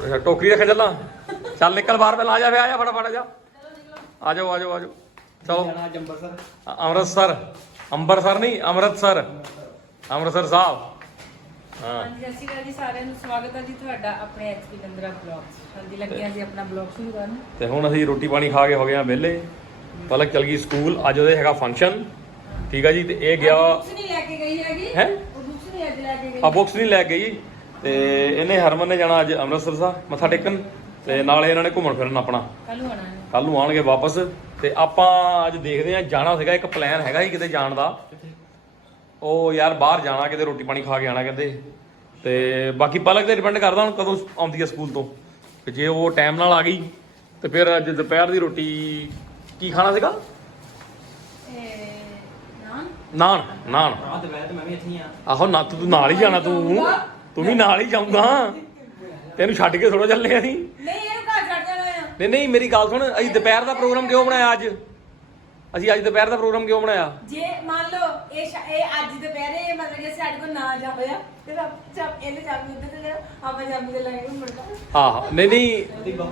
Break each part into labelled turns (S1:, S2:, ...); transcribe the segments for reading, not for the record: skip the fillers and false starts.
S1: अच्छा टोकरी रखे चलना चल निकल बाहर पहले आ जा फटाफट आ जाओ आ जाओ चलो अमृतसर ਅੰਮ੍ਰਿਤਸਰ नहीं अमृतसर अमृतसर साहब हाँ
S2: ਸਤਿ ਸ਼੍ਰੀ ਅਕਾਲ ਜੀ ਸਾਰਿਆਂ ਨੂੰ ਸਵਾਗਤ ਹੈ ਜੀ ਤੁਹਾਡਾ ਆਪਣੇ ਐਚਪੀ ਨੰਦਰਾ ਬਲੌਗਸ ਹਾਂਜੀ ਲੱਗੇ ਆਂ ਜੀ ਆਪਣਾ ਬਲੌਗ ਸ਼ੁਰੂ ਕਰਨ
S1: ਤੇ ਹੁਣ ਅਸੀਂ ਰੋਟੀ ਪਾਣੀ ਖਾ ਕੇ ਹੋ ਗਏ ਆ ਵਿਹਲੇ ਪਲਕ ਚਲ ਗਈ ਸਕੂਲ ਅੱਜ ਉਹਦੇ ਹੈਗਾ ਫੰਕਸ਼ਨ ਠੀਕ ਆ ਜੀ ਤੇ ਇਹ ਗਿਆ
S2: ਬੁੱਕਸ ਨਹੀਂ ਲੈ ਕੇ ਗਈ ਹੈਗੀ
S1: ਹੈ
S2: ਉਹ ਬੁੱਕਸ ਨਹੀਂ ਅੱਜ ਲੈ ਕੇ ਗਈ
S1: ਆ ਬੁੱਕਸ ਨਹੀਂ ਲੈ ਗਈ ਤੇ ਇਹਨੇ ਹਰਮਨ ਨੇ ਜਾਣਾ ਅੱਜ ਅੰਮ੍ਰਿਤਸਰ ਸਾਹਿਬ ਮੱਥਾ ਟੇਕਣ ਤੇ ਨਾਲੇ ਇਹਨਾਂ ਨੇ ਘੁੰਮਣ ਫਿਰਨ ਆਪਣਾ ਕੱਲ ਨੂੰ ਆਣਗੇ ਵਾਪਸ ਤੇ ਆਪਾਂ ਅੱਜ ਦੇਖਦੇ ਆ ਜਾਣਾ ਸੀਗਾ ਇੱਕ ਪਲਾਨ ਹੈਗਾ ਹੀ ਕਿਤੇ ਜਾਣ ਦਾ ਉਹ ਯਾਰ ਬਾਹਰ ਜਾਣਾ ਕਿਤੇ ਰੋਟੀ ਪਾਣੀ ਖਾ ਕੇ ਆਣਾ ਕਹਿੰਦੇ ਤੇ ਬਾਕੀ ਪਲਕ ਤੇ ਡਿਪੈਂਡ ਕਰਦਾ ਹੁਣ ਕਦੋਂ ਆਉਂਦੀ ਆ ਸਕੂਲ ਤੋਂ ਤੇ ਜੇ ਉਹ ਟਾਈਮ ਨਾਲ ਆ ਗਈ ਤੇ ਫਿਰ ਅੱਜ ਦੁਪਹਿਰ ਦੀ ਰੋਟੀ ਕੀ ਖਾਣਾ ਸੀਗਾ ਨਾਨ ਨਾਨ ਆਹੋ ਨਾ ਤੂੰ ਨਾਲ ਹੀ ਜਾਣਾ ਤੂੰ ਵੀ ਨਾਲ ਹੀ ਜਾਊਂਗਾ ਤੈਨੂੰ ਛੱਡ ਕੇ ਥੋੜਾ ਚੱਲੇ ਅਸੀਂ
S2: ਨਹੀਂ ਇਹਨੂੰ ਘਰ ਛੱਡ ਜਾਣਾ ਆ
S1: ਨਹੀਂ ਮੇਰੀ ਗੱਲ ਸੁਣ ਅਸੀਂ ਦੁਪਹਿਰ ਦਾ ਪ੍ਰੋਗਰਾਮ ਕਿਉਂ ਬਣਾਇਆ ਅੱਜ ਅਸੀਂ ਅੱਜ ਦੁਪਹਿਰ ਦਾ ਪ੍ਰੋਗਰਾਮ ਕਿਉਂ ਬਣਾਇਆ
S2: ਜੇ ਮੰਨ ਲਓ ਇਹ ਅੱਜ ਦੁਪਹਿਰੇ ਮਤਲਬ ਕਿ ਸਾਡੇ ਕੋਲ ਨਾ ਜਾ ਹੋਇਆ ਤੇ ਇਹਨੇ ਚਾਬੀ ਉੱਤੇ ਤੇ ਆਪਾਂ ਚਾਬੀ ਤੇ ਲੈ ਕੇ ਮੁੜਦਾ
S1: ਆਹ ਨਹੀਂ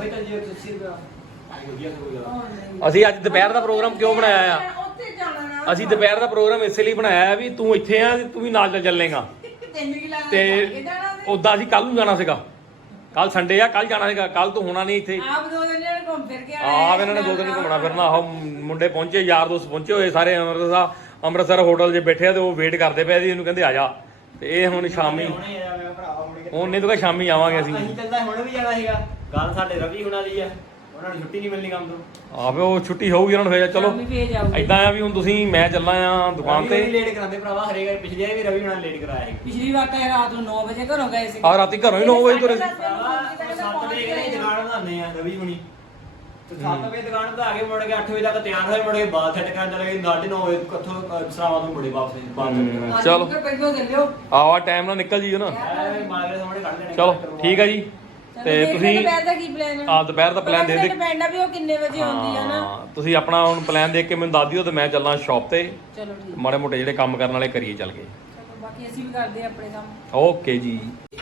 S1: ਅਸੀਂ ਅੱਜ ਦੁਪਹਿਰ ਦਾ ਪ੍ਰੋਗਰਾਮ ਕਿਉਂ ਬਣਾਇਆ ਆ
S2: ਉੱਥੇ ਜਾਣਾ ਨਾ
S1: ਅਸੀਂ ਦੁਪਹਿਰ ਦਾ ਪ੍ਰੋਗਰਾਮ ਇਸੇ ਲਈ ਬਣਾਇਆ ਵੀ ਤੂੰ ਇੱਥੇ ਆ ਤੂੰ ਵੀ ਨਾਲ ਚੱਲੇਗਾ
S2: ਤੈਨੂੰ ਕੀ ਲੱਗਦਾ
S1: ਤੇ ਉਦਾਂ ਅਸੀਂ ਕੱਲ ਨੂੰ ਜਾਣਾ ਸੀਗਾ ਕੱਲ ਸੰਡੇ ਆ ਕੱਲ ਜਾਣਾ ਸੀਗਾ ਕੱਲ ਤੋਂ ਹੋਣਾ ਨਹੀਂ ਇੱਥੇ
S2: ਆਪ ਦੋ ਦਿਨ ਘੁੰਮ ਫਿਰ ਕੇ
S1: ਆਪ ਇਹਨਾਂ ਨੇ 2 ਦਿਨ ਘੁੰਮਣਾ ਫਿਰਨਾ ਆਹ ਮੁੰਡੇ ਪਹੁੰਚੇ ਯਾਰ ਦੋਸਤ ਪਹੁੰਚੇ ਹੋਏ ਸਾਰੇ ਅੰਮ੍ਰਿਤਸਰ ਹੋਟਲ 'ਚ ਬੈਠੇ ਆ ਤੇ ਉਹ ਵੇਟ ਕਰਦੇ ਪਏ ਸੀ ਇਹਨੂੰ ਕਹਿੰਦੇ ਆ ਜਾ ਤੇ ਇਹ ਹੁਣ ਸ਼ਾਮੀ ਉਹਨੇ ਤਾਂ ਸ਼ਾਮੀ ਆਵਾਂਗੇ ਅਸੀਂ
S3: ਹੁਣ ਵੀ ਜਾਣਾ ਸੀਗਾ ਗੱਲ ਸਾਡੇ ਰਵੀ ਹੁਣਾਂ ਦੀ ਆ ਉਹਨਾਂ ਨੂੰ ਛੁੱਟੀ ਨਹੀਂ ਮਿਲਣੀ ਕੰਮ ਤੋਂ
S1: ਆਵੇ ਉਹ ਛੁੱਟੀ ਹੋਊਗੀ ਉਹਨਾਂ ਨੂੰ ਫੇਰ ਚਲੋ ਏਦਾਂ ਆ ਵੀ ਹੁਣ ਤੁਸੀਂ ਮੈਂ ਚੱਲਾਂ ਆ ਦੁਕਾਨ ਤੇ
S3: ਲੇਟ ਕਰਾਉਂਦੇ ਭਰਾਵਾ ਹਰੇਕ ਪਿਛਲੀ ਵਾਰ ਵੀ ਰਵੀ ਹੁਣਾਂ ਲੇਟ ਕਰਾਇਆ ਸੀ
S2: ਪਿਛਲੀ ਵਾਰ ਤਾਂ ਰਾਤ ਨੂੰ 9 ਵਜੇ ਘਰੋਂ ਗਏ ਸੀ
S1: ਆ ਰਾਤੀ ਘਰੋਂ ਹੀ 9 ਵਜੇ ਤੁਰੇ ਸੀ
S3: 7 ਵਜੇ ਦੀ ਦੁਕਾਨ ਬਣਾਉਂਦੇ ਆ ਰਵੀ ਹੁਣੀ ਤੇ 7 ਵਜੇ ਦੁਕਾਨ ਬਣਾ ਕੇ ਮੁੜ ਕੇ 8 ਵਜੇ ਤੱਕ ਤਿਆਰ ਹੋਏ ਮੁੜ ਕੇ ਬਾਅਦ ਛੱਡ ਕਰਨ ਚਲੇ ਗਏ 9:30 ਵਜੇ ਕਿੱਥੋਂ ਸਰਾਵਾਂ ਤੋਂ ਮੁੜੇ ਵਾਪਸ ਬਾਅਦ
S1: ਚਲੋ
S2: ਪਹਿਲਾਂ ਚੱਲਿਓ
S1: ਆਵਾ ਟਾਈਮ ਨਾਲ ਨਿਕਲ ਜੀਓ ਨਾ
S3: ਮਾਲਕ ਦੇ ਸਾਹਮਣੇ ਕੱਢ ਲੈਣੇ
S1: ਚਲੋ ਠੀਕ ਆ ਜੀ ਤੇ ਤੁਸੀਂ
S2: ਦੁਪਹਿਰ ਦਾ ਕੀ ਪਲਾਨ
S1: ਆ ਦੁਪਹਿਰ ਦਾ ਪਲਾਨ ਦੇ
S2: ਡਿਪੈਂਡ ਆ ਵੀ ਉਹ ਕਿੰਨੇ ਵਜੇ ਆਉਂਦੀ ਆ ਨਾ
S1: ਹਾਂ ਤੁਸੀਂ ਆਪਣਾ ਹੁਣ ਪਲਾਨ ਦੇਖ ਕੇ ਮੈਨੂੰ ਦੱਸ ਦਿਓ ਤੇ ਮੈਂ ਚੱਲਾਂ ਸ਼ਾਪ ਤੇ
S2: ਚਲੋ ਠੀਕ
S1: ਮਾੜੇ ਮੋਟੇ ਜਿਹੜੇ ਕੰਮ ਕਰਨ ਵਾਲੇ ਕਰੀਏ ਚੱਲ ਕੇ
S2: ਚਲੋ ਬਾਕੀ ਅਸੀਂ ਵੀ ਕਰਦੇ ਆ ਆਪਣੇ ਕੰਮ
S1: ਓਕੇ ਜੀ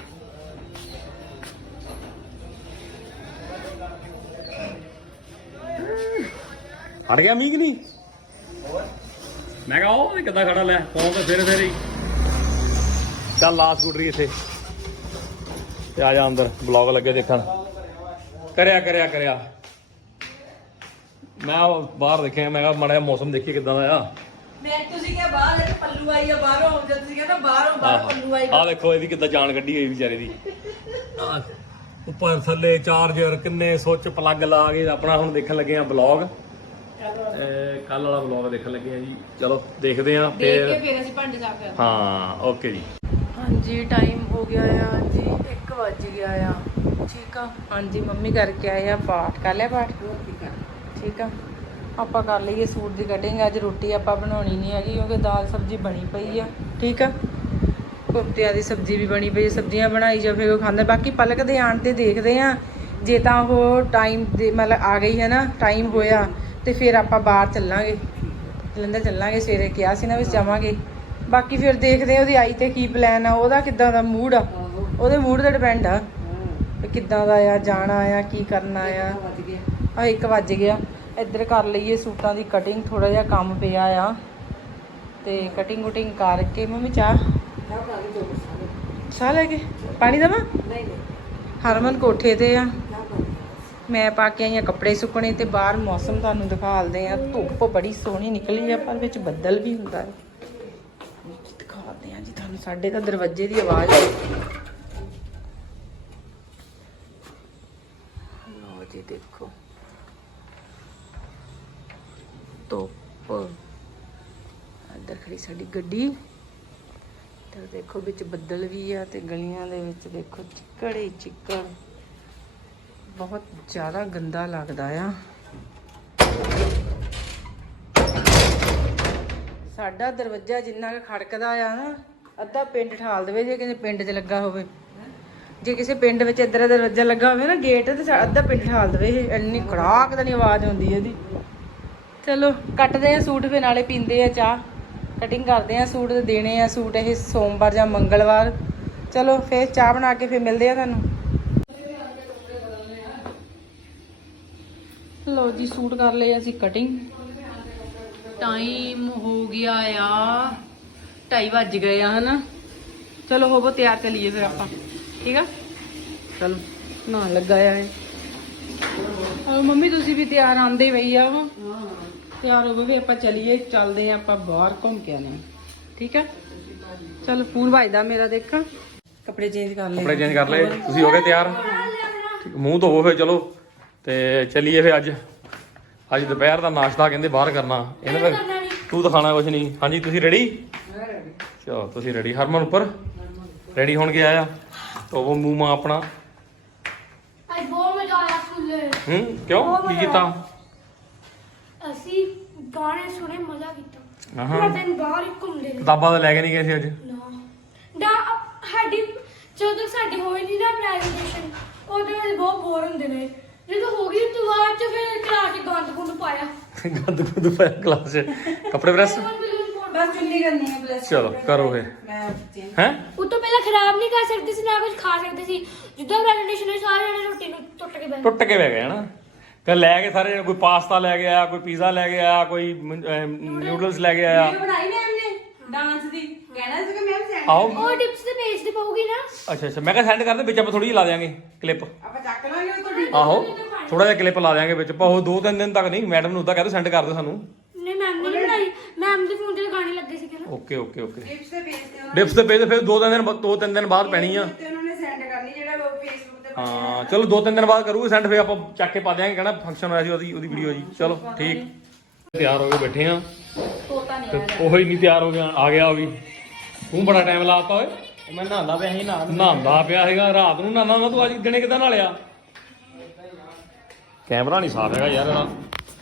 S1: ਹਟ ਗਿਆ ਮੀਂਹ ਕਿ ਨਹੀਂ ਮੈਂ ਕਿਹਾ ਉਹ ਕਿੱਦਾਂ ਖੜਾ ਲੈ ਫੋਨ ਤੇ ਫਿਰ ਹੀ ਚੱਲ ਲਾ ਸਕੂਟਰੀ ਇੱਥੇ ਤੇ ਆ ਜਾ ਅੰਦਰ ਬਲੌਗ ਲੱਗੇ ਦੇਖਣ ਕਰਿਆ ਮੈਂ ਬਾਹਰ ਦੇਖਿਆ ਮੈਂ ਕਿਹਾ ਮਾੜਾ ਜਿਹਾ ਮੌਸਮ ਦੇਖੀਏ ਕਿੱਦਾਂ ਦਾ ਆ
S2: ਮੈਂ ਤੁਸੀਂ ਕਿਹਾ ਬਾਹਰ ਇਹ ਪੱਲੂ ਆਈ ਆ ਬਾਹਰੋਂ ਜਦ ਤੁਸੀਂ ਕਹਿੰਦਾ ਬਾਹਰ ਪੱਲੂ ਆਈ
S1: ਆ ਦੇਖੋ ਇਹਦੀ ਕਿੱਦਾਂ ਜਾਨ ਕੱਢੀ ਹੋਈ ਵਿਚਾਰੇ ਦੀ ਉੱਪਰ ਥੱਲੇ ਚਾਰਜਰ ਕਿੰਨੇ ਸੁੱਚ ਪਲੱਗ ਲਾ ਕੇ ਆਪਣਾ ਹੁਣ ਦੇਖਣ ਲੱਗੇ ਆ ਬਲੌਗ ਕੱਲ ਵਾਲਾ ਬਲੌਗ ਦੇਖਣ ਲੱਗੇ ਆ ਜੀ ਚਲੋ ਦੇਖਦੇ ਆ
S2: ਫਿਰ ਅਸੀਂ ਭਾਂਡੇ ਸਾਫ਼ ਕਰਦੇ
S1: ਹਾਂ ਓਕੇ ਜੀ
S2: ਹਾਂਜੀ ਟਾਈਮ ਹੋ ਗਿਆ ਆ ਜੀ 1 ਵੱਜ ਗਿਆ ਆ ਠੀਕ ਆ ਹਾਂਜੀ ਮੰਮੀ ਕਰਕੇ ਆਏ ਆ ਪਾਠ ਕਰ ਲਿਆ ਪਾਠ ਠੀਕ ਆ ਆਪਾਂ ਕਰ ਲਈਏ ਸੂਟ ਦੀ ਕਟਿੰਗ ਅੱਜ ਰੋਟੀ ਆਪਾਂ ਬਣਾਉਣੀ ਨਹੀਂ ਹੈਗੀ ਕਿਉਂਕਿ ਦਾਲ ਸਬਜ਼ੀ ਬਣੀ ਪਈ ਆ ਠੀਕ ਆ ਕੋਫਤਿਆਂ ਦੀ ਸਬਜ਼ੀ ਵੀ ਬਣੀ ਪਈ ਸਬਜ਼ੀਆਂ ਬਣਾਈ ਜਾਵੇ ਕੋਈ ਖਾਂਦਾ ਬਾਕੀ ਪਲਕ ਦੇ ਆਣ ਤੇ ਦੇਖਦੇ ਆ ਜੇ ਤਾਂ ਉਹ ਟਾਈਮ ਦੇ ਮਤਲਬ ਆ ਗਈ ਹੈ ਨਾ ਟਾਈਮ ਹੋਇਆ ਤੇ ਫਿਰ ਆਪਾਂ ਬਾਹਰ ਚੱਲਾਂਗੇ ਜਲੰਧਰ ਚੱਲਾਂਗੇ ਸਵੇਰੇ ਕਿਹਾ ਸੀ ਨਾ ਵੀ ਜਾਵਾਂਗੇ ਬਾਕੀ ਫਿਰ ਦੇਖਦੇ ਆ ਉਹਦੀ ਆਈ ਤੇ ਕੀ ਪਲਾਨ ਆ ਉਹਦਾ ਕਿੱਦਾਂ ਦਾ ਮੂਡ ਆ ਉਹਦੇ ਮੂਡ ਤੇ ਡਿਪੈਂਡ ਆ ਕਿ ਕਿੱਦਾਂ ਦਾ ਆ ਜਾਣਾ ਆ ਕੀ ਕਰਨਾ ਆ 1 ਵੱਜ ਗਿਆ ਇੱਧਰ ਕਰ ਲਈਏ ਸੂਟਾਂ ਦੀ ਕਟਿੰਗ ਥੋੜਾ ਜਿਹਾ ਕੰਮ ਪਿਆ ਆ ਤੇ ਕਟਿੰਗ ਕਰਕੇ ਮੰਮੀ ਚਾਹ ਲੈ ਕੇ ਪਾਣੀ ਦੇਵਾਂ ਹਰਮਨ ਕੋਠੇ ਤੇ ਆ ਮੈਂ ਪਾ ਕੇ ਆਈ ਆ ਕੱਪੜੇ ਸੁੱਕਣੇ ਤੇ ਬਾਹਰ ਮੌਸਮ ਤੁਹਾਨੂੰ ਦਿਖਾਲਦੇ ਆ ਧੁੱਪ ਬੜੀ ਸੋਹਣੀ ਨਿਕਲੀ ਆ ਪਰ ਵਿੱਚ ਬੱਦਲ ਵੀ ਹੁੰਦਾ ਹੈ ਦਿਖਾਉਂਦੇ ਆ ਜੀ ਤੁਹਾਨੂੰ ਸਾਡੇ ਤਾਂ ਦਰਵਾਜ਼ੇ ਦੀ ਆਵਾਜ਼ ਆ ਲਓ ਜੀ ਦੇਖੋ ਧੁੱਪ ਇੱਧਰ ਖੜੀ ਸਾਡੀ ਗੱਡੀ ਤੇ ਦੇਖੋ ਵਿੱਚ ਬੱਦਲ ਵੀ ਆ ਤੇ ਗਲੀਆਂ ਦੇ ਵਿੱਚ ਦੇਖੋ ਚਿੱਕੜ ਬਹੁਤ ਜ਼ਿਆਦਾ ਗੰਦਾ ਲੱਗਦਾ ਆ ਸਾਡਾ ਦਰਵਾਜ਼ਾ ਜਿੰਨਾ ਕੁ ਖੜਕਦਾ ਆ ਨਾ ਅੱਧਾ ਪਿੰਡ ਠਾਲ ਦੇਵੇ ਜੇ ਕਿਸੇ ਪਿੰਡ 'ਚ ਲੱਗਾ ਹੋਵੇ ਜੇ ਕਿਸੇ ਪਿੰਡ ਵਿੱਚ ਇੱਧਰ ਦਰਵਾਜ਼ਾ ਲੱਗਾ ਹੋਵੇ ਨਾ ਗੇਟ ਤੇ ਅੱਧਾ ਪਿੰਡ ਠਾਲ ਦੇਵੇ ਇਹ ਇੰਨੀ ਕੜਾਕ ਦੀ ਆਵਾਜ਼ ਆਉਂਦੀ ਹੈ ਇਹਦੀ ਚਲੋ ਕੱਟਦੇ ਆ ਸੂਟ ਫਿਰ ਨਾਲੇ ਪੀਂਦੇ ਆ ਚਾਹ ਕਟਿੰਗ ਕਰਦੇ ਆ ਸੂਟ ਤੇ ਦੇਣੇ ਆ ਸੂਟ ਇਹ ਸੋਮਵਾਰ ਜਾਂ ਮੰਗਲਵਾਰ ਚਲੋ ਫਿਰ ਚਾਹ ਬਣਾ ਕੇ ਫਿਰ ਮਿਲਦੇ ਆ ਤੁਹਾਨੂੰ ਲਓ ਜੀ ਸੂਟ ਕਰ ਲਏ ਅਸੀਂ ਕਟਿੰਗ। ਟਾਈਮ ਹੋ ਗਿਆ ਆ 2:30 ਵੱਜ ਗਏ ਆ ਹਨਾ। ਚਲੋ ਹੋਵੋ ਤਿਆਰ, ਚਲੀਏ ਫਿਰ ਆਪਾਂ, ਠੀਕ ਆ। ਚਲੋ ਨਹਾਉਣ ਲੱਗਾ ਆ ਇਹ। ਹਾਂ ਮੰਮੀ ਤੁਸੀਂ ਵੀ ਤਿਆਰ ਆਂਦੇ ਪਈ ਆ। ਹਾਂ ਤਿਆਰ ਹੋਵੋ ਵੀ ਆਪਾਂ ਚਲੀਏ, ਚੱਲਦੇ ਆ ਆਪਾਂ ਬਾਹਰ ਘੁੰਮ ਕੇ ਆਨੇ ਆ, ਠੀਕ ਆ। ਚਲ ਫੋਨ ਵੱਜਦਾ ਮੇਰਾ, ਦੇਖਾਂ। ਕੱਪੜੇ ਚੇਂਜ ਕਰ ਲਏ,
S1: ਕੱਪੜੇ ਚੇਂਜ ਕਰ ਲਏ, ਤੁਸੀਂ ਹੋ ਗਏ ਤਿਆਰ? ਮੂੰਹ ਧੋਵੋ ਫਿਰ, ਚਲੋ ਤੇ ਚੱਲੀਏ ਫਿਰ। ਅੱਜ ਦੁਪਹਿਰ ਦਾ ਨਾਸ਼ਤਾ ਕਹਿੰਦੇ ਬਾਹਰ ਕਰਨਾ ਇਹਨੇ, ਫਿਰ ਤੂੰ ਤਾਂ ਖਾਣਾ ਕੁਛ ਨਹੀਂ। ਹਾਂਜੀ ਤੁਸੀਂ ਰੈਡੀ? ਚਲੋ ਤੁਸੀਂ ਰੈਡੀ। ਹਰਮਨ ਉੱਪਰ ਰੈਡੀ ਹੋਣ ਗਿਆ ਆ, ਧੋਵੋ ਮੂੰਹ ਮਾ ਆਪਣਾ।
S4: ਅੱਜ ਬਹੁਤ ਮਜ਼ਾ ਆਇਆ ਸਕੂਲੇ।
S1: ਕਿਉਂ ਕੀ ਕੀਤਾ?
S4: ਅਸੀਂ ਗਾਣੇ ਸੁਣੇ, ਮਜ਼ਾ ਕੀਤਾ।
S1: ਹਾਂ
S4: ਪੂਰਾ ਦਿਨ ਬਾਹਰ ਹੀ ਘੁੰਮਦੇ ਰਹੇ।
S1: ਕਿਤਾਬਾਂ ਤਾਂ ਲੈ ਕੇ ਨਹੀਂ ਗਏ ਸੀ ਅੱਜ?
S4: ਨਾ ਸਾਡੀ ਜਦੋਂ ਸਾਡੀ ਹੋਈ ਨਹੀਂ ਨਾ ਪ੍ਰੈਜੈਂਟੇਸ਼ਨ, ਉਹਦੇ ਵਿੱਚ ਬਹੁਤ ਬੋਰ ਹੁੰਦੇ ਨੇ। ਜਦੋਂ ਹੋ ਗਈ ਤਾਂ ਬਾਅਦ ਚ ਫਿਰ ਕਲਾਸ ਚ ਗੰਦ ਗੁੰਦ ਪਾਇਆ।
S1: ਗੰਦ ਗੁੰਦ ਪਾਇਆ ਕਲਾਸ 'ਚ? ਕੱਪੜੇ ਪ੍ਰੈਸ?
S2: ਬਸ ਚੁੰਨੀ ਕਰਨੀ ਹੈ ਬਲੈਸ।
S1: ਚਲੋ ਕਰੋ ਫਿਰ।
S2: ਮੈਂ
S1: ਹੈ
S4: ਉਹ ਤੋਂ ਪਹਿਲਾਂ ਖਰਾਬ ਨਹੀਂ ਕਰ ਸਕਦੇ ਸੀ, ਨਾ ਕੁਝ ਖਾ ਸਕਦੇ ਸੀ। ਜਿੱਦਾਂ ਪ੍ਰੈਜੈਂਟੇਸ਼ਨ ਹੋਈ ਸਾਰੇ ਜਣੇ ਰੋਟੀ ਨੂੰ ਟੁੱਟ ਕੇ ਬੈਠੇ।
S1: ਟੁੱਟ ਕੇ ਬਹਿ ਗਏ ਹਨਾ। ਫਿਰ ਲੈ ਕੇ ਸਾਰੇ, ਕੋਈ ਪਾਸਤਾ ਲੈ ਕੇ ਆਇਆ, ਕੋਈ ਪੀਜ਼ਾ ਲੈ ਕੇ ਆਇਆ, ਕੋਈ ਨੂਡਲਸ ਲੈ ਕੇ ਆਇਆ।
S2: ਬਣਾਈ ਮੈਮ ਨੇ ਡਾਂਸ ਦੀ, ਕਹਿਣਾ ਸੀ ਕਿ ਮੈਮ ਸੈਂਡ
S1: ਆਓ
S4: ਉਹ ਟਿਪਸ ਦੇ ਪੇਜ ਤੇ ਪਾਉਗੀ ਨਾ।
S1: ਅੱਛਾ ਅੱਛਾ, ਮੈਂ ਕਿਹਾ ਸੈਂਡ ਕਰਦੇ ਵਿੱਚ, ਆਪਾਂ ਥੋੜੀ ਜਿਹੀ ਲਾ ਦਿਆਂਗੇ ਕਲਿੱਪ।
S2: ਆਪਾਂ ਚੱਕ ਲਾਂਗੇ ਉਹ ਤੁਹਾਡੀ।
S1: ਆਹੋ ਥੋੜਾ ਜਿਹਾ ਕਲਿੱਪ ਲਾ ਦਿਆਂਗੇ ਵਿੱਚ, ਪਾਓ 2-3 ਦਿਨ ਤੱਕ ਨਹੀਂ। ਮੈਡਮ ਨੂੰ ਉਦਾਂ ਕਹਿੰਦੇ ਸੈਂਡ ਕਰ ਦਿਓ ਸਾਨੂੰ।
S4: ਨਹੀਂ ਮੈਮ ਨੇ ਨਹੀਂ ਬਣਾਈ, ਮੈਮ ਦੇ ਫੋਨ ਤੇ ਗਾਣੇ ਲੱਗੇ ਸੀ ਨਾ।
S1: Okay okay okay.
S2: ਟਿਪਸ ਦੇ ਪੇਜ ਤੇ ਉਹਨਾਂ
S1: ਡਿਪਸ ਤੇ ਪੇਜ ਫਿਰ 2-3 ਦਿਨ ਬਾਅਦ ਪੈਣੀ ਆ।
S2: ਤੇ ਉਹਨਾਂ ਨੇ ਸੈਂਡ ਕਰਨੀ, ਜਿਹੜਾ ਉਹ ਫੇਸਬੁੱਕ ਤੇ
S1: ਹਾਂ ਚਲੋ 2-3 ਦਿਨ ਬਾਅਦ ਕਰੂਗੇ ਸੈਂਡ, ਫਿਰ ਆਪਾਂ ਚੱਕ ਕੇ ਪਾ ਦਿਆਂਗੇ। ਕਹਿਣਾ ਫੰਕਸ਼ਨ ਹੋਇਆ ਸੀ ਉਹਦੀ ਵੀਡੀਓ ਜੀ। ਚਲੋ ਠੀਕ, ਤਿਆਰ ਹੋ ਕੇ ਬੈਠੇ ਆ।
S2: ਤੋਤਾ ਨਹੀਂ
S1: ਤੇ ਉਹ ਹੀ ਨਹੀਂ ਤਿਆਰ ਹੋ ਗਿਆ, ਆ ਗਿਆ ਉਹ ਵੀ। ਤੂੰ ਬੜਾ ਟਾਈਮ ਲਾਤਾ ਓਏ।
S3: ਮੈਂ ਨਹਾਉਂਦਾ ਪਿਆ ਸੀ,
S1: ਨਹਾਉਂਦਾ ਪਿਆ ਹੈਗਾ, ਰਾਤ ਨੂੰ ਨਹਾਉਂਦਾ ਹੁੰਦਾ ਤੂੰ, ਅੱਜ ਦਿਨੇ ਕਿੱਦਾਂ ਨਹਾ ਕੈਮਰਾ ਨਹੀਂ ਸਾਫ ਹੈਗਾ ਯਾਰ ਇਹਦਾ।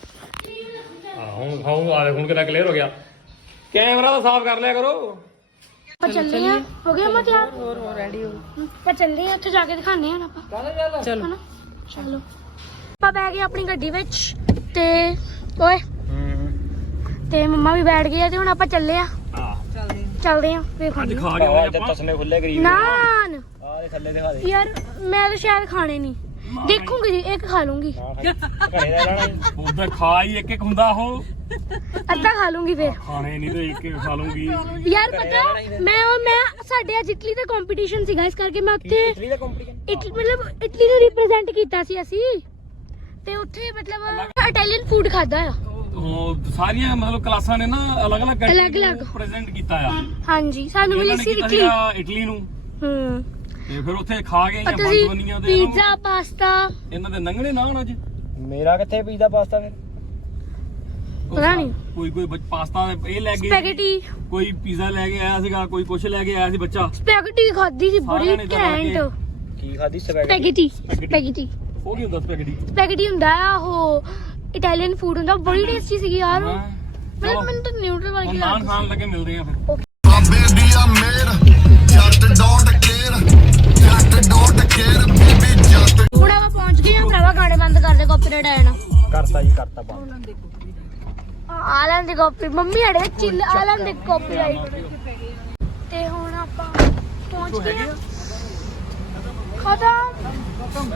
S1: ਹੁਣ ਆ ਦੇਖ, ਹੁਣ ਕਿੰਨਾ ਕਲੀਅਰ ਹੋ ਗਿਆ। ਕੈਮਰਾ ਤਾਂ ਸਾਫ ਕਰ ਲਿਆ ਕਰੋ।
S4: ਆਪਾਂ ਚੱਲੇ ਆ, ਹੋ ਗਿਆ ਮੈਂ ਤਿਆਰ।
S2: ਹੋਰ ਰੈਡੀ ਹੋ।
S4: ਆਪਾਂ ਚੱਲਦੇ ਆ, ਉੱਥੇ ਜਾ ਕੇ ਦਿਖਾਣੇ ਆ ਆਪਾਂ।
S2: ਚਲੋ
S4: ਹਨਾ ਚਲੋ। ਆਪਾਂ ਬੈ ਗਏ ਆਪਣੀ ਗੱਡੀ ਵਿੱਚ ਤੇ ਓਏ ਤੇ ਮੰਮਾ ਵੀ ਬੈਠ ਗਏ ਆ ਤੇ ਹੁਣ ਆਪਾਂ ਚੱਲੇ ਆ। ਚੱਲਦੇ ਆ ਵੇਖੋ।
S1: ਅੱਜ ਖਾ ਕੇ ਆਏ
S3: ਜਦ
S1: ਆਪਾਂ।
S3: ਤਸਲੇ ਖੁੱਲੇ ਗਰੀਬ
S4: ਨਾਨ
S3: ਆਹ ਦੇ ਥੱਲੇ ਦਿਖਾ ਦੇ।
S4: ਯਾਰ ਮੈਂ ਤਾਂ ਸ਼ਾਇਦ ਖਾਣੇ ਨਹੀਂ, ਦੇਖੂੰਗੀ ਜੀ, ਇੱਕ ਖਾ ਲੂੰਗੀ,
S3: ਘਰੇ ਰਹਿ ਜਾਣਾ।
S1: ਉਹਦਾ ਖਾ ਹੀ ਇੱਕ ਹੁੰਦਾ ਉਹ,
S4: ਅੱਧਾ ਖਾ ਲੂੰਗੀ ਫਿਰ।
S1: ਖਾਣੇ ਨਹੀਂ ਤੇ ਇੱਕ ਖਾ ਲੂੰਗੀ।
S4: ਯਾਰ ਪਤਾ ਮੈਂ ਸਾਡੇ ਅੱਜ ਇਟਲੀ ਦਾ ਕੰਪੀਟੀਸ਼ਨ ਸੀਗਾ, ਇਸ ਕਰਕੇ ਮੈਂ ਉੱਥੇ
S3: ਇਟਲੀ ਦਾ ਕੰਪੀਟੀਸ਼ਨ,
S4: ਮਤਲਬ ਇਟਲੀ ਨੂੰ ਰਿਪਰੈਜ਼ੈਂਟ ਕੀਤਾ ਸੀ ਅਸੀਂ, ਤੇ ਉੱਥੇ ਮਤਲਬ ਇਟਾਲੀਅਨ ਫੂਡ ਖਾਦਾ ਆ।
S1: ਉਹ ਸਾਰੀਆਂ ਮਤਲਬ ਕਲਾਸਾਂ ਨੇ ਨਾ ਅਲੱਗ-ਅਲੱਗ
S4: ਅਲੱਗ-ਅਲੱਗ
S1: ਪ੍ਰੈਜ਼ੈਂਟ ਕੀਤਾ ਆ।
S4: ਹਾਂਜੀ ਸਾਨੂੰ ਮਿਲੀ ਸੀ ਇਟਲੀ।
S1: ਇਟਲੀ ਨੂੰ
S4: ਹੂੰ
S1: ਤੇ ਫਿਰ ਉੱਥੇ ਖਾ ਕੇ ਜਾਂ
S4: ਤੁਸੀਂ
S1: ਬੰਦਵਨੀਆਂ ਦੇ
S4: ਪੀਜ਼ਾ ਪਾਸਤਾ
S1: ਇਹਨਾਂ ਦੇ ਨੰਗਣੇ ਨਾਨ ਅੱਜ।
S3: ਮੇਰਾ ਕਿੱਥੇ ਪੀਜ਼ਾ ਪਾਸਤਾ ਫਿਰ?
S4: ਪਤਾ ਨਹੀਂ,
S1: ਕੋਈ ਪਾਸਤਾ ਇਹ ਲੈ ਗਏ,
S4: ਸਪੈਗੇਟੀ
S1: ਕੋਈ ਪੀਜ਼ਾ ਲੈ ਕੇ ਆਇਆ ਸੀਗਾ, ਕੋਈ ਕੁਛ ਲੈ ਕੇ ਆਇਆ ਸੀ ਬੱਚਾ।
S4: ਸਪੈਗੇਟੀ ਖਾਦੀ ਸੀ ਬੜੀ
S1: ਸਾਰਿਆਂ ਨੇ ਤਾਂ
S4: ਘੈਂਟ।
S3: ਕੀ ਖਾਦੀ? ਸਪੈਗੇਟੀ।
S4: ਸਪੈਗੇਟੀ
S1: ਉਹ ਕੀ ਹੁੰਦਾ ਸਪੈਗੇਟੀ?
S4: ਸਪੈਗੇਟੀ ਹੁੰਦਾ ਆ ਉਹ ਇਟਾਲੀਅਨ ਫੂਡ ਹੁੰਦਾ, ਬੜੀ ਟੇਸਟੀ ਸੀਗੀ ਯਾਰ।
S1: ਹਾਂ।
S4: ਮਤਲਬ ਮੈਨੂੰ ਤਾਂ ਨਿਊਟਰਲ ਵਾਲੀ
S1: ਹੁਣ
S4: ਲੱਗਦੀ
S1: ਨਾਨ ਖਾਣ ਲੱਗੇ, ਮਿਲਦੇ ਆ ਫਿਰ।
S5: ਬਾਬੇ ਦੀਆਂ ਮੇਰ ਜੱਟ ਡੋਟ ਕੇਰ ਬੀਬੀ ਜੱਟ।
S4: ਹੁਣ ਆਪਾਂ ਪਹੁੰਚ ਗਏ ਆ ਭਰਾਵਾ, ਗਾਣੇ ਬੰਦ ਕਰ ਦੇ, ਕਾਪੀਰਾਈਟ ਆ ਜਾਣਾ।
S3: ਕਰਤਾ ਜੀ, ਕਰਤਾ ਬੰਦ।
S4: ਆਲਨ ਦੀ ਕਾਪੀ ਮੰਮੀ ਅੜੇ ਚਿੱਲ ਆਲਨ ਦੀ ਕਾਪੀਰਾਈਟ। ਤੇ ਹੁਣ ਆਪਾਂ ਪਹੁੰਚ ਗਏ ਆ, ਖਤਮ।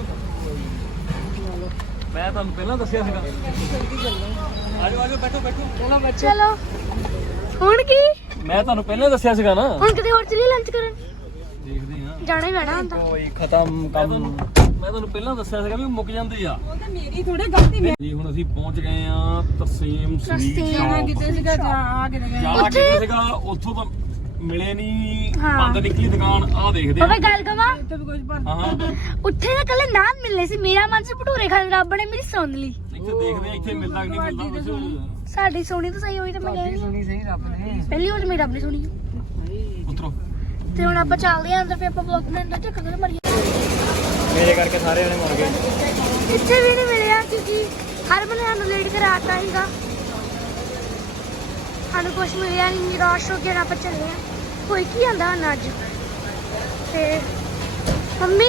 S1: ਮੈਂ ਤੁਹਾਨੂੰ ਪਹਿਲਾਂ ਦੱਸਿਆ ਸੀਗਾ। ਆਜੋ ਬੈਠੋ।
S4: ਚਲੋ ਹੁਣ ਕੀ,
S1: ਮੈਂ ਤੁਹਾਨੂੰ ਪਹਿਲਾਂ ਦੱਸਿਆ ਸੀਗਾ ਨਾ।
S4: ਹੁਣ ਕਿਤੇ ਹੋਰ ਚਲੀ ਲੰਚ ਕਰਨ?
S1: ਦੇਖਦੇ ਆ।
S4: ਜਾਣਾ ਹੀ ਪੈਣਾ ਹੁੰਦਾ।
S3: ਕੋਈ ਖਤਮ ਕੰਮ।
S1: ਮੈਂ ਤੁਹਾਨੂੰ ਪਹਿਲਾਂ ਦੱਸਿਆ ਸੀਗਾ ਵੀ ਮੁੱਕ ਜਾਂਦੇ ਆ।
S2: ਉਹ ਤਾਂ ਮੇਰੀ ਥੋੜੇ ਗਲਤੀ।
S1: ਜੀ ਹੁਣ ਅਸੀਂ ਪਹੁੰਚ ਗਏ ਆ ਤਰਸੇਮ ਸਵੀਟ
S4: ਤਰਸੇਮ
S1: ਸ਼ਾਪ।
S2: ਕਿਤੇ ਸੀਗਾ ਆ ਕੇ ਗਏ।
S1: ਜਾਣਾ ਕਿਤੇ ਸੀਗਾ, ਉੱਥੋਂ ਤਾਂ ਮਿਲੇ ਨਹੀਂ,
S4: ਹਾਂ।
S1: ਬੰਦ ਨਿਕਲੀ ਦੁਕਾਨ। ਆਹ ਦੇਖਦੇ ਆ।
S4: ਬਾਬਾ ਗੱਲ ਕਵਾਂ,
S2: ਇੱਥੇ ਵੀ ਕੁਝ ਪਰ
S1: ਹਾਂ
S4: ਉੱਥੇ ਤਾਂ ਕੱਲੇ ਨਾਨ ਮਿਲਨੇ ਸੀ, ਮੇਰਾ ਮਨ ਸੀ ਭਟੂਰੇ ਖਾਣ, ਰੱਬ ਨੇ ਮੇਰੀ ਸੁਣ ਲਈ।
S1: ਇੱਥੇ ਦੇਖਦੇ ਆ, ਇੱਥੇ ਮਿਲਦਾ ਕਿ ਨਹੀਂ ਮਿਲਦਾ ਕੁਛ।
S4: ਸਾਡੀ ਸੋਣੀ ਤਾਂ ਸਹੀ ਹੋਈ ਤਾਂ ਮੈਂ ਕਹਿੰਦੀ
S2: ਸੁਣੀ ਸਹੀ ਰੱਬ ਨੇ।
S4: ਪਹਿਲੀ ਵਾਰ ਮੇਰੀ ਰੱਬ ਨੇ ਸੁਣੀ।
S1: ਉਤਰੋ।
S4: ਤੇ ਹੁਣ ਆਪਾਂ ਚੱਲਦੇ ਆਂ ਅੰਦਰ, ਫਿਰ ਆਪਾਂ ਬਲੌਗ ਬਣਾਉਣ ਦਾ ਚੱਕਰ ਕਰ ਮਰੀਏ।
S3: ਮੇਰੇ ਕਰਕੇ ਸਾਰੇ ਜਣੇ ਮਰ ਗਏ।
S4: ਇੱਥੇ ਵੀ ਨਹੀਂ ਮਿਲਿਆ ਕਿਉਂਕਿ ਹਰ ਬੰਦੇ ਸਾਨੂੰ ਲੇਟ ਕਰਾਤਾ ਸੀਗਾ, ਸਾਨੂੰ ਕੁਛ ਮਿਲਿਆ ਨਹੀਂ, ਨਿਰਾਸ਼ ਹੋ ਕੇ ਹੁਣ ਆਪਾਂ ਚੱਲੇ ਆਂ। ਕੋਈ ਕੀ ਆਂਦਾ ਹੁਣ ਅੱਜ। ਤੇ ਮੰਮੀ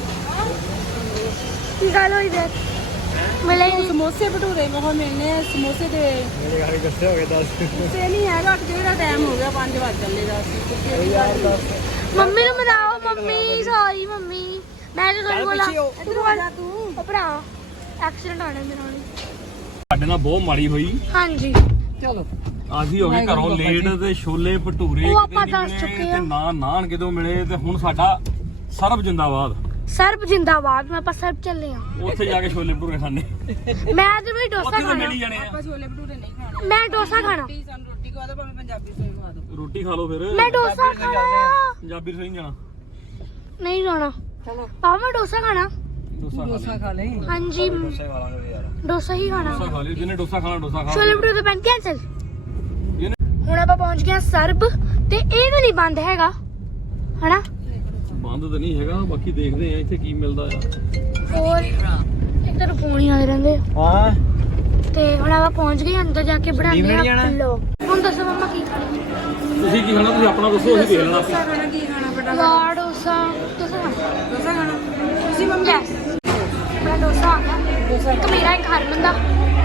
S4: ਕੀ ਗੱਲ ਹੋਈ ਫਿਰ? ਮਿਲੇ ਹੀ ਨਹੀਂ।
S2: ਸਮੋਸੇ ਭਟੂਰੇ ਬਹੁਤ ਮਿਲਨੇ ਆ, ਸਮੋਸੇ ਤੇ
S3: ਮੇਰੇ ਘਰ ਗੁੱਸੇ ਹੋ ਗਏ 10।
S2: ਤੇ ਨਹੀਂ ਹੈਗਾ, ਜਿਹੜਾ ਟਾਈਮ ਹੋ ਗਿਆ 5 ਵਜੇ ਚੱਲੇਗਾ ਅਸੀਂ।
S4: ਮੰਮੀ ਨੂੰ ਮਨਾਓ, ਮੰਮੀ ਸੌਰੀ ਮੰਮੀ। ਮੈਂ ਤਾਂ ਤੁਹਾਨੂੰ ਬੋਲਾ
S2: ਇੱਧਰ ਆ ਜਾ ਤੂੰ।
S4: ਉਹ ਭਰਾ ਐਕਸੀਡੈਂਟ ਹੋਣਾ ਮੇਰੇ ਨਾਲ।
S1: ਸਾਡੇ ਨਾਲ ਬਹੁਤ ਮਾੜੀ ਹੋਈ।
S4: ਹਾਂਜੀ
S2: ਚਲੋ
S1: ਅਸੀਂ ਹੋ ਗਏ ਘਰੋਂ ਲੇਟ ਤੇ ਛੋਲੇ ਭਟੂਰੇ
S4: ਉਹ
S1: ਕਿਤੇ
S4: ਆਪਾਂ
S1: ਨਹੀਂ
S4: ਦੱਸ
S1: ਮਿਲੇ
S4: ਚੁੱਕੇ
S1: ਤੇ
S4: ਆ।
S1: ਨਾਨ ਕਿਤੋਂ ਮਿਲੇ ਤੇ ਹੁਣ ਸਾਡਾ ਸਰਬ ਜਿੰਦਾਬਾਦ।
S4: ਸਰਬ ਜਿੰਦਾਬਾਦ। ਮੈਂ ਆਪਾਂ ਸਰਬ ਚੱਲੇ ਆ।
S1: ਉੱਥੇ ਜਾ ਕੇ ਛੋਲੇ ਭਟੂਰੇ ਖਾਣੇ।
S4: ਮੈਂ ਅੱਜ ਵੀ ਡੋਸਾ
S1: ਉੱਥੇ ਤਾਂ
S4: ਖਾਣਾ।
S1: ਮਿਲ ਹੀ ਜਾਣੇ ਆ।
S2: ਆਪਾਂ ਛੋਲੇ ਭਟੂਰੇ ਨਹੀਂ ਖਾਣੇ।
S4: ਮੈਂ ਡੋਸਾ ਖਾਣਾ।
S2: ਸਾਨੂੰ ਰੋਟੀ ਖਵਾ ਦਿਓ, ਭਾਵੇਂ ਪੰਜਾਬੀ ਰਸੋਈ ਖਵਾ ਦਿਓ।
S1: ਰੋਟੀ ਖਾ ਲਓ ਫਿਰ।
S4: ਮੈਂ ਡੋਸਾ ਖਾਣਾ।
S1: ਪੰਜਾਬੀ ਰਸੋਈ ਨੀ ਜਾਣਾ।
S4: ਨਹੀਂ ਜਾਣਾ।
S2: ਚਲੋ
S4: ਪਾਪਾ ਮੈਂ ਡੋਸਾ ਖਾਣਾ।
S2: ਡੋਸਾ ਖਾ ਲੈ।
S4: ਹਾਂਜੀ
S3: ਡੋਸੇ ਖਾ ਲਾਂਗੇ ਯਾਰ।
S4: ਡੋਸਾ ਹੀ ਖਾਣਾ।
S1: ਡੋਸਾ ਖਾ ਲਿਓ ਜਿਹਨੇ ਡੋਸਾ ਖਾਣਾ ਡੋਸਾ ਖਾ
S4: ਛੋਲੇ ਭਟੂਰੇ ਪੈਨ ਕੈਂਸਲ।
S1: ਜਿਹਨੇ
S4: ਹੁਣ ਆਪਾਂ ਪਹੁੰਚ ਗਏ ਹਾਂ ਸਰਬ ਤੇ ਇਹ ਤਾਂ ਨਹੀਂ ਬੰਦ ਹੈਗਾ ਹਨਾ।
S1: ਬੰਦ ਤਾਂ ਨਹੀਂ ਹੈਗਾ, ਬਾਕੀ ਦੇਖਦੇ ਆ ਇੱਥੇ ਕੀ ਮਿਲਦਾ ਆ।
S4: ਹੋਰ ਇੱਕ ਤਾਂ ਫੋਨ ਹੀ ਆਏ ਰਹਿੰਦੇ ਆ।
S3: ਹਾਂ
S4: ਤੇ ਹੁਣ ਆਪਾਂ ਪਹੁੰਚ ਗਏ ਅੰਦਰ ਜਾ ਕੇ ਬਣਾਉਂਦੇ
S3: ਨਹੀਂ
S4: ਆ
S3: ਜਾਣਾ?
S4: ਪੱਲੋ। ਹੁਣ ਦੱਸੋ ਮੰਮਾ ਕੀ ਖਾਣਾ?
S1: ਤੁਸੀਂ ਕੀ ਖਾਣਾ ਤੁਸੀਂ ਆਪਣਾ ਦੱਸੋ, ਅਸੀਂ ਦੇਖ ਲੈਣਾ।
S2: ਡੋਸਾ ਖਾਣਾ ਕੀ ਖਾਣਾ ਬੇਟਾ?
S4: ਯਾਰ ਡੋਸਾ ਡੋਸਾ ਖਾਣਾ।
S2: ਡੋਸਾ ਖਾਣਾ ਤੁਸੀਂ ਮੰਮੀ?
S4: ਯੈਸ ਮੇਰਾ ਡੋਸਾ ਆ ਗਿਆ। ਇੱਕ ਮੇਰਾ ਇੱਕ ਹਰਮਨ ਦਾ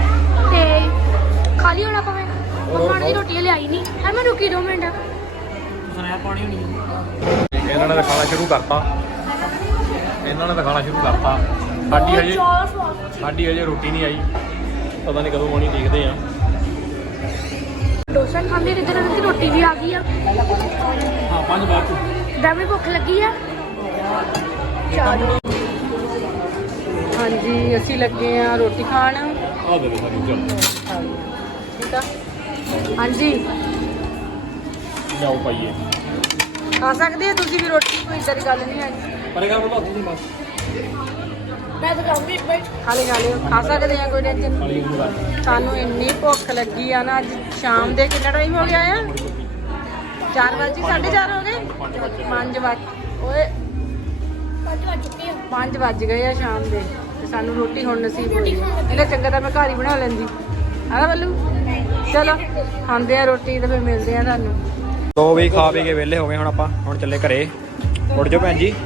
S4: ਤੇ ਖਾਲੀ ਹੋਣਾ ਪਵੇ। ਮੰਮਾ ਨੇ ਰੋਟੀ ਲਿਆਈ ਨਹੀਂ। ਹਰਮਨ ਰੁਕੀ 2 ਮਿੰਟ।
S3: ਸੁਣਿਆ ਪਾਣੀ ਹੋਣੀ।
S1: ਇਹਨਾਂ ਨੇ ਤਾਂ ਖਾਣਾ ਸ਼ੁਰੂ ਕਰਤਾ। ਸਾਡੀ ਹਜੇ ਰੋਟੀ ਨਹੀਂ ਆਈ, ਪਤਾ ਨਹੀਂ ਕਦੋਂ ਆਉਣੀ, ਦੇਖਦੇ ਆ।
S4: ਡੋਸਾ ਖਾਂਦੇ ਤੇ ਇਧਰ ਦੀ ਰੋਟੀ ਵੀ ਆ ਗਈ ਆ।
S1: ਹਾਂ 5 ਬਾਅਦ ਚ।
S4: ਦਾਮੇ ਭੁੱਖ ਲੱਗੀ ਆ।
S2: ਹਾਂਜੀ ਅਸੀਂ ਲੱਗੇ ਆ ਰੋਟੀ ਖਾਣ।
S1: ਆ ਦੇ ਸਾਡੀ ਚੱਲ
S2: ਠੀਕ ਆ। ਹਾਂਜੀ
S1: ਲਿਆਓ ਪਾਈਏ।
S2: ਖਾ ਸਕਦੇ ਆ ਤੁਸੀਂ ਵੀ ਰੋਟੀ, ਕੋਈ ਇਦਾਂ ਦੀ ਗੱਲ ਨਹੀਂ ਹੈ।
S1: ਪਰ ਇਹ ਗੱਲ ਬਤਾ ਤੁਸੀਂ ਬਸ
S4: ਮੈਂ ਤਾਂ ਖਾਉਂਗੀ ਇੱਕ ਵਾਰ।
S2: ਖਾ ਲਿਓ ਖਾ ਸਕਦੇ ਆ, ਕੋਈ ਟੈਨਸ਼ਨ ਨਹੀਂ।
S1: ਖਾਲੀ ਨੂੰ
S2: ਸਾਨੂੰ ਇੰਨੀ ਭੁੱਖ ਲੱਗੀ ਆ ਨਾ। ਅੱਜ ਸ਼ਾਮ ਦੇ ਕਿੰਨਾ ਟਾਈਮ ਹੋ ਗਿਆ ਆ? 4 ਵਜੇ 4:30 ਹੋ ਗਏ। 5 ਵਜੇ ਓਏ 5 ਵੱਜ ਗਏ ਆ ਸ਼ਾਮ ਦੇ ਤੇ ਸਾਨੂੰ ਰੋਟੀ ਹੁਣ ਨਸੀਬ ਹੋਈ ਆ। ਇਹਨੇ ਚੰਗਾ ਤਾਂ ਮੈਂ ਘਰ ਹੀ ਬਣਾ ਲੈਂਦੀ। ਆਹ ਬੱਲੂ ਚਲੋ ਖਾਂਦੇ ਆ ਰੋਟੀ ਤੇ ਫਿਰ ਮਿਲਦੇ ਆ ਤੁਹਾਨੂੰ।
S3: ਦੋ ਵੀ ਖਾ ਪੀ ਕੇ ਵਿਹਲੇ ਹੋ ਗਏ। ਹੁਣ ਆਪਾਂ ਚੱਲੇ ਘਰੇ। ਉੱਠ ਜਾਓ ਭੈਣ ਜੀ।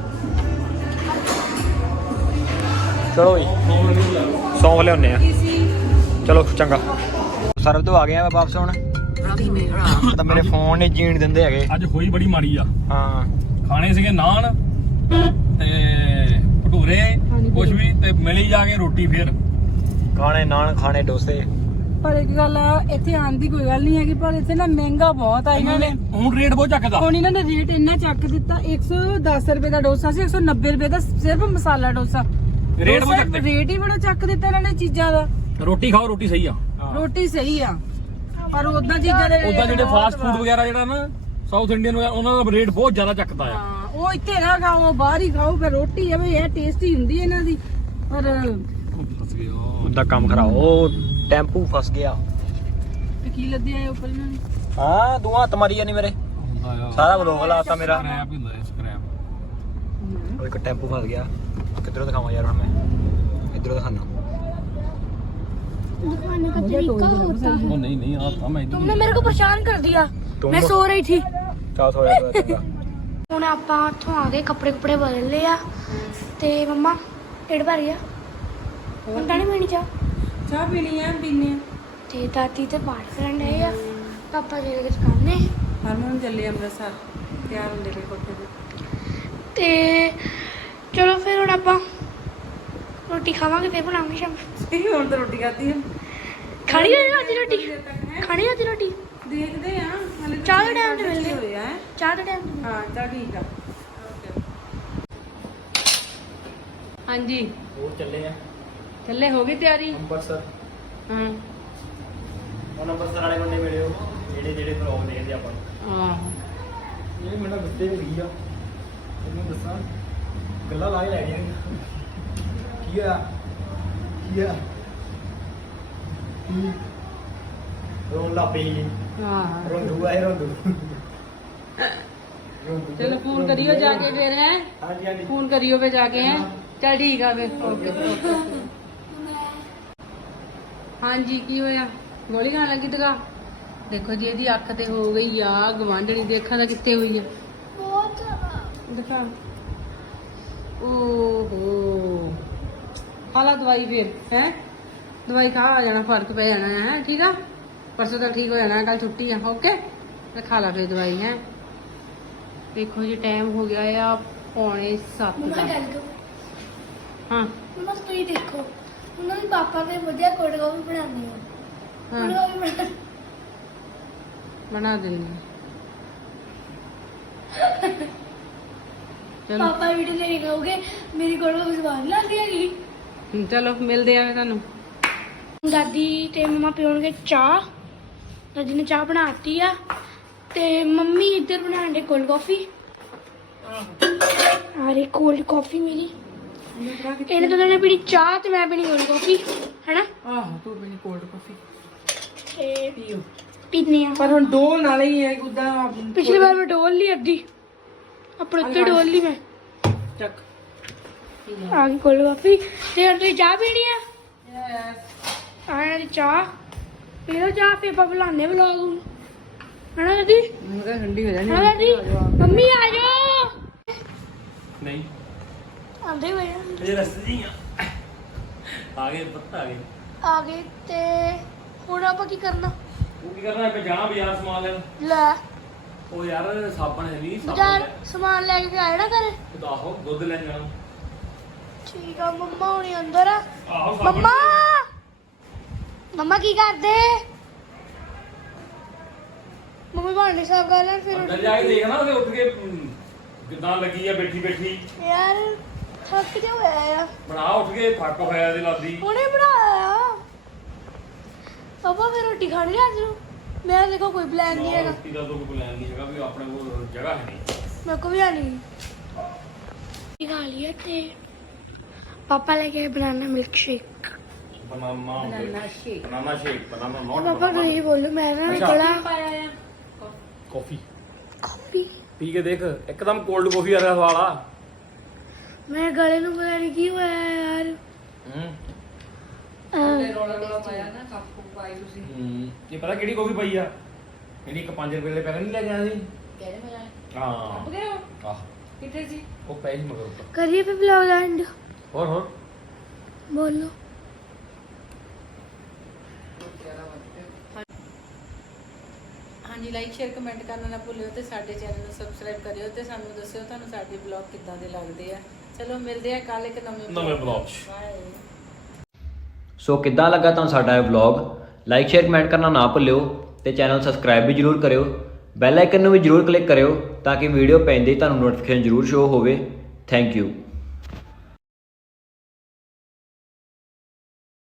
S3: ਚਲੋ ਜੀ ਸੌਂਫ ਲਿਆਉਂਦੇ ਆ। ਚਲੋ ਚੰਗਾ। ਸਰਬ ਤੋਂ ਆ ਗਏ ਆ ਵਾਪਸ ਹੁਣ। ਤਾਂ ਮੇਰੇ ਫੋਨ ਨੇ ਜੀਣ ਦਿੰਦੇ ਹੈਗੇ।
S1: ਅੱਜ ਹੋਈ ਬੜੀ ਮਾੜੀ ਆ।
S3: ਹਾਂ
S1: ਖਾਣੇ ਸੀਗੇ ਨਾਨ ਤੇ ਭਟੂਰੇ ਕੁਛ ਵੀ ਤੇ ਮਿਲੀ ਜਾ ਕੇ ਰੋਟੀ ਫਿਰ।
S3: ਖਾਣੇ ਨਾਨ ਖਾਣੇ ਡੋਸੇ।
S2: ਪਰ ਇੱਕ ਗੱਲ ਆ, ਇੱਥੇ ਆਉਣ ਦੀ ਕੋਈ ਗੱਲ ਨਹੀਂ ਹੈਗੀ, ਪਰ ਇੱਥੇ ਨਾ ਮਹਿੰਗਾ ਬਹੁਤ ਆ। ਇਹਨਾਂ ਨੇ
S1: ਹੁਣ ਰੇਟ ਬਹੁਤ ਚੱਕਦਾ।
S2: ਹੁਣ ਇਹਨਾਂ ਨੇ ਰੇਟ ਇੰਨਾ ਚੱਕ ਦਿੱਤਾ। 110 ਰੁਪਏ ਦਾ ਡੋਸਾ ਸੀ, 190 ਰੁਪਏ ਦਾ ਸਿਰਫ ਮਸਾਲਾ ਡੋਸਾ।
S1: ਰੇਟ ਬਹੁਤ ਚੱਕਦੇ।
S2: ਰੇਟ ਹੀ ਬੜਾ ਚੱਕ ਦਿੱਤਾ ਇਹਨਾਂ ਨੇ ਚੀਜ਼ਾਂ ਦਾ।
S1: ਰੋਟੀ ਖਾਓ, ਰੋਟੀ ਸਹੀ ਆ।
S2: ਰੋਟੀ ਸਹੀ ਆ ਪਰ ਉਦਾਂ ਚੀਜ਼ਾਂ ਦੇ
S1: ਉਦਾਂ ਜਿਹੜੇ ਫਾਸਟ ਫੂਡ ਵਗੈਰਾ ਜਿਹੜਾ ਨਾ ਸਾਊਥ ਇੰਡੀਅਨ ਵਗੈਰਾ ਉਹਨਾਂ ਦਾ ਰੇਟ ਬਹੁਤ ਜ਼ਿਆਦਾ ਚੱਕਦਾ ਆ।
S2: ਹਾਂ ਉਹ ਇੱਥੇ ਨਾ ਖਾਓ, ਬਾਹਰ ਹੀ ਖਾਓ। ਫਿਰ ਰੋਟੀ ਐਵੇਂ ਇਹ ਟੇਸਟੀ ਹੁੰਦੀ ਹੈ ਇਹਨਾਂ ਦੀ। ਪਰ
S1: ਫਸ ਗਿਆ
S3: ਉਹਦਾ ਕੰਮ ਖਰਾਬ। ਉਹ ਟੈਂਪੂ ਫਸ ਗਿਆ।
S2: ਕੀ ਲੱਦੇ ਆਏ ਉੱਪਰ ਇਹਨਾਂ ਨੇ?
S3: ਹਾਂ ਤੂੰ ਹੱਥ ਮਾਰੀ ਜਾਨੀ ਮੇਰੇ।
S1: ਹੁੰਦਾ ਆ।
S3: ਸਾਰਾ ਬਲੋਗ ਲਾਤਾ ਮੇਰਾ।
S1: ਸਕ੍ਰੈਪ ਹੁੰਦਾ ਹੈ ਸਕ੍ਰੈਪ।
S3: ਉਹ ਇੱਕ ਟੈਂਪੂ ਫਸ ਗਿਆ। ਕਿੱਧਰੋਂ ਦਿਖਾਵਾਂ ਯਾਰ ਹੁਣ ਮੈਂ? ਇੱਧਰੋਂ ਦਿਖਾਣਾ।
S4: दिखाने का तरीका होता है।
S1: ਉਹ ਨਹੀਂ ਆ ਤਾਂ ਮੈਂ
S4: तुमने मेरे को परेशान कर दिया। मैं सो रही थी।
S3: ਚਾਹ ਸੋਇਆ ਪਿਆ ਚੰਗਾ।
S4: ਹੁਣ ਆਪਾਂ ਉੱਥੋਂ ਆ ਗਏ, ਕੱਪੜੇ ਕੁਪੜੇ ਬਦਲ ਲਏ ਆ ਤੇ ਮੰਮਾ ਢਿੱਡ ਭਰ ਗਿਆ। ਹੁਣ ਤਾਂ ਨਹੀਂ ਪੀਣੀ
S2: ਚਾਹ ਪੀਣੀ ਆ, ਪੀਨੇ ਆ।
S4: ਤੇ ਦਾਦੀ ਤੇ ਬਾਹਰ ਫਰੈਂਡ ਆਏ ਆ। ਪਾਪਾ ਜਿਹੜੇ ਕੁਝ ਕਰਨੇ
S2: ਹਰਮਨ ਚੱਲੇ ਅੰਮ੍ਰਿਤਸਰ, ਤਿਆਰ ਹੁੰਦੇ ਪਏ ਕੋਠੇ ਤੇ।
S4: ਤੇ ਚਲੋ ਫਿਰ ਹੁਣ ਆਪਾਂ ਰੋਟੀ ਖਾਵਾਂਗੇ, ਫਿਰ ਬਣਾਵਾਂਗੇ ਸ਼ਾਮ।
S2: ਹੁਣ ਤਾਂ ਰੋਟੀ ਖਾਧੀ ਆ।
S4: ਖਾਣੀ ਹੈ ਅੱਜ ਰੋਟੀ? ਖਾਣੀ ਹੈ ਅੱਜ ਰੋਟੀ?
S2: ਦੇਖਦੇ ਆ ਹਲੇ
S4: ਚਾਹ ਦੇ ਟਾਈਮ ਤੇ ਮਿਲਦੇ
S2: ਹੋਏ ਆ।
S4: ਚਾਹ ਦੇ ਟਾਈਮ।
S2: ਹਾਂ ਚਾਹ ਠੀਕ ਆ। ਹਾਂਜੀ
S3: ਉਹ ਚੱਲੇ ਆ
S2: ਚੱਲੇ, ਹੋ ਗਈ ਤਿਆਰੀ?
S3: ਅੰਮ੍ਰਿਤਸਰ।
S2: ਹਾਂ
S3: ਉਹ ਅੰਮ੍ਰਿਤਸਰ ਵਾਲੇ ਬੰਦੇ ਮਿਲਿਓ ਜਿਹੜੇ ਵਲੌਗ ਦੇਖਦੇ ਆਪਾਂ।
S2: ਹਾਂ
S3: ਇਹ ਮੇਰਾ ਗੁੱਸੇ ਹੋ ਗਈ ਆ। ਇਹਨੂੰ ਦੱਸਾਂ ਗੱਲਾਂ ਲਾ ਹੀ ਲੈ ਗਏ। ਕੀ ਆ ਰੋਣ ਲੱਗ ਪਈ।
S2: ਹਾਂ
S3: ਰੋਂਦੂ ਆਏ ਰੋਂਦੂ।
S2: ਚਲੋ ਫੋਨ ਕਰਿਓ ਜਾ ਕੇ ਫਿਰ। ਹੈ
S3: ਹਾਂਜੀ ਹਾਂਜੀ।
S2: ਫੋਨ ਕਰਿਓ ਫਿਰ ਜਾ ਕੇ। ਹੈ ਚੱਲ ਠੀਕ ਆ ਫਿਰ। ਓਕੇ ਹਾਂਜੀ ਕੀ ਹੋਇਆ? ਗੋਲੀ ਖਾਣ ਲੱਗੀ ਤਗਾ? ਦੇਖੋ ਜੀ ਇਹਦੀ ਅੱਖ ਤੇ ਹੋ ਗਈ ਆ ਗਵਾਂਢਣੀ। ਦੇਖਾਂ ਤਾਂ ਕਿੱਥੇ ਹੋਈ ਆ?
S4: ਬਹੁਤ ਜ਼ਿਆਦਾ।
S2: ਦਿਖਾ। ਓਹੋ ਹਾਲਾ ਦਵਾਈ ਫਿਰ। ਹੈ ਦਵਾਈ ਖਾ, ਆ ਜਾਣਾ, ਫਰਕ ਪੈ ਜਾਣਾ ਹੈ। ਠੀਕ ਆ, ਪਰਸੋਂ ਤੱਕ ਠੀਕ ਹੋ ਜਾਣਾ। ਕੱਲ ਛੁੱਟੀ ਆ। ਓਕੇ ਤੇ ਖਾ ਲਾ ਫਿਰ ਦਵਾਈ। ਹੈ ਦੇਖੋ ਜੀ ਟਾਈਮ ਹੋ ਗਿਆ ਆ 6:45
S4: ਮੰਮਾ
S2: ਦਾ।
S4: ਗੱਲ ਕਰੋ।
S2: ਹਾਂ
S4: ਮੰਮਾ ਤੁਸੀਂ ਦੇਖੋ ਉਹਨਾਂ ਦੇ ਪਾਪਾ ਤੇ ਵਧੀਆ ਕੋਲਡ ਕਾਫੀ ਬਣਾਉਂਦੇ ਆ ਕੋਲਡ ਕਾਫੀ
S2: ਬਣਾ ਦਿੰਦੀ ਚਲੋ
S4: ਪਾਪਾ ਵੀਡੀਓ ਲੈ ਕੇ ਕਹੋਗੇ ਮੇਰੀ ਕੋਲਡ ਕਾਫੀ ਸਵਾਦ ਲੱਗਦੀ ਹੈਗੀ।
S2: ਚਲੋ ਮਿਲਦੇ ਆ ਤੁਹਾਨੂੰ।
S4: ਦਾਦੀ ਤੇ ਮਮਾ ਪੀਉਣਗੇ ਚਾਹ। ਦਾਦੀ ਨੇ ਚਾਹ ਬਣਾਤੀ ਆ ਤੇ ਮੰਮੀ ਇੱਧਰ ਬਣਾਉਣਗੇ ਕੋਲਡ ਕਾਫੀ। ਅਰੇ ਕੋਲਡ ਕਾਫੀ ਮੇਰੀ ਇਹਨੇ ਤਾਂ ਨੇ ਪੀਣੀ ਚਾਹ ਤੇ ਮੈਂ ਪੀਣੀ ਕੋਲਡ ਕਾਫੀ ਹੈਨਾ।
S2: ਆਹੋ ਤੂੰ ਬਣੀ ਕੋਲਡ ਕਾਫੀ
S4: ਤੇ
S2: ਪੀਓ।
S4: ਪੀਨੇ ਆ
S2: ਪਰ ਹੁਣ ਡੋਲ ਨਾਲ ਹੀ ਹੈ ਉਦਾਂ।
S4: ਪਿਛਲੀ ਵਾਰ ਮੈਂ ਡੋਲ ਲਈ ਅੱਧੀ ਆਪਣੇ ਉੱਤੇ ਡੋਲ ਲਈ ਮੈਂ।
S2: ਚੱਕ
S4: ਆ ਗਈ ਕੋਲਡ ਕਾਫੀ ਤੇ ਹੁਣ ਤੁਸੀਂ ਚਾਹ ਪੀਣੀ ਆ।
S2: ਯੈਸ
S4: ਆਇਆ ਦੀ ਚਾਹ ਪੀ ਲਓ ਚਾਹ ਫਿਰ ਆਪਾਂ ਬੁਲਾਉਂਦੇ ਵਲੋਗ ਨੂੰ ਹੈਨਾ ਦਾਦੀ।
S2: ਮੈਂ ਕਿਹਾ ਠੰਡੀ ਹੋ ਜਾਣੀ।
S4: ਹਾਂ ਦਾਦੀ ਮੰਮੀ ਆ ਜਾਓ।
S1: ਨਹੀਂ
S4: ਆਂਦੇ ਹੋਏ
S1: ਇਹ ਰਸਤੇ ਜੀ ਆ ਗਏ ਪੱਤਾ ਆ ਗਏ
S4: ਤੇ ਹੁਣ ਆਪਾਂ ਕੀ ਕਰਨਾ।
S1: ਉਹ ਕੀ ਕਰਨਾ ਹੈ ਜਾਣਾ ਬਾਜ਼ਾਰ ਸਮਾਨ ਲੈਣ।
S4: ਲੈ
S1: ਉਹ ਯਾਰ ਸਾਬਣ ਹੈ ਨਹੀਂ
S4: ਬਾਜ਼ਾਰ ਸਮਾਨ ਲੈ ਕੇ ਆਇਆ ਨਾ ਘਰੇ।
S1: ਤਾਂ ਆਹੋ ਦੁੱਧ ਲੈਣ ਜਾਣਾ।
S4: ਠੀਕ ਆ ਮੰਮਾ ਹੁਣੀ ਅੰਦਰ ਆ।
S1: ਆਹੋ ਸਾਬਣ
S4: ਮੰਮਾ ਮੰਮਾ ਕੀ ਕਰਦੇ। ਮੰਮੀ ਭਾਂਡੇ ਸਾਫ ਕਰ ਲੈਣ ਫਿਰ
S1: ਅੰਦਰ ਜਾ ਕੇ ਦੇਖਣਾ ਉਹਦੇ ਉੱਠ ਕੇ ਕਿੱਦਾਂ ਲੱਗੀ ਆ ਬੈਠੀ ਬੈਠੀ।
S4: ਯਾਰ ਥੱਕ ਜਿਹਾ ਹੋਇਆ ਆ।
S1: ਬਣਾ ਉੱਠ ਕੇ ਥੱਕ ਹੋਇਆ ਇਹਦੀ ਲਾਦੀ।
S4: ਹੁਣੇ ਬਣਾਇਆ ਆ। ਪਾਪਾ ਫਿਰ ਰੋਟੀ ਖਾਣੀ ਆ ਅੱਜ ਨੂੰ। ਮੈਂ ਦੇਖੋ ਕੋਈ ਪਲਾਨ ਨਹੀਂ ਹੈਗਾ
S1: ਰੋਟੀ ਦਾ ਤਾਂ ਕੋਈ ਪਲਾਨ ਨਹੀਂ ਹੈਗਾ ਵੀ ਆਪਣੇ ਕੋਲ ਜਗ੍ਹਾ ਹੈ ਨਹੀਂ।
S4: ਮੇਰੇ को भी आनी खा लिया थे। पापा लेके banana milk shake.
S1: Banana shake banana not
S4: पापा को यही बोलो मैं ना
S1: अच्छा।
S4: गला
S1: ਕਾਫੀ
S4: कॉफी
S1: ਪੀ ਕੇ ਦੇਖ ਇੱਕਦਮ ਕੋਲਡ ਕਾਫੀ ਆ ਰਿਹਾ ਸਵਾਲ ਆ।
S4: मेरे गले ਨੂੰ ਪਤਾ ਨਹੀਂ ਕੀ ਹੋਇਆ ਹੈ ਯਾਰ।
S2: ਰੋਲਾ ਪਾਇਆ ਨਾ ਕਾਪੂ ਪਾਈ ਤੁਸੀਂ।
S1: ਇਹ ਪਤਾ ਕਿਹੜੀ ਕਾਫੀ ਪਈ ਆ ਜਿਹੜੀ ਇੱਕ 5 ਰੁਪਏ ਦੇ ਪੈਕਟ ਨਹੀਂ ਲੈ ਕੇ ਆਇਆ ਸੀ।
S2: ਕਹਿੰਦੇ ਮੇਰਾ
S1: ਹਾਂ
S2: ਹੋ ਗਿਆ
S1: ਆਹ
S2: ਕਿੱਥੇ ਸੀ।
S1: ਉਹ ਪੈ ਹੀ ਮਗਰ ਉੱਪਰ।
S4: करिए पे ब्लॉग एंड
S1: ਹੋਰ
S4: बोलो।
S2: ਹਾਂਜੀ ਲਾਈਕ ਸ਼ੇਅਰ ਕਮੈਂਟ ਕਰਨਾ ਨਾ ਭੁੱਲਿਓ ਤੇ ਸਾਡੇ ਚੈਨਲ ਨੂੰ ਸਬਸਕ੍ਰਾਈਬ ਕਰਿਓ ਤੇ ਸਾਨੂੰ ਦੱਸਿਓ ਤੁਹਾਨੂੰ ਸਾਡੇ ਬਲੌਗ ਕਿੱਦਾਂ ਦੇ ਲੱਗਦੇ ਆ। ਚਲੋ ਮਿਲਦੇ ਆ ਕੱਲ ਇੱਕ ਨਵੇਂ
S1: ਬਲੌਗ 'ਚ।
S2: ਬਾਏ।
S3: ਸੋ ਕਿੱਦਾਂ ਲੱਗਾ ਤੁਹਾਨੂੰ ਸਾਡਾ ਇਹ ਵਲੌਗ। ਲਾਈਕ ਸ਼ੇਅਰ ਕਮੈਂਟ ਕਰਨਾ ਨਾ ਭੁੱਲਿਓ ਤੇ ਚੈਨਲ ਸਬਸਕ੍ਰਾਈਬ ਵੀ ਜਰੂਰ ਕਰਿਓ। ਬੈਲ ਆਈਕਨ ਨੂੰ ਵੀ ਜਰੂਰ ਕਲਿੱਕ ਕਰਿਓ ਤਾਂ ਕਿ ਵੀਡੀਓ ਪੈਂਦੇ ਹੀ ਤੁਹਾਨੂੰ ਨੋਟੀਫਿਕੇਸ਼ਨ ਜਰੂਰ ਸ਼ੋ ਹੋਵੇ। Thank you.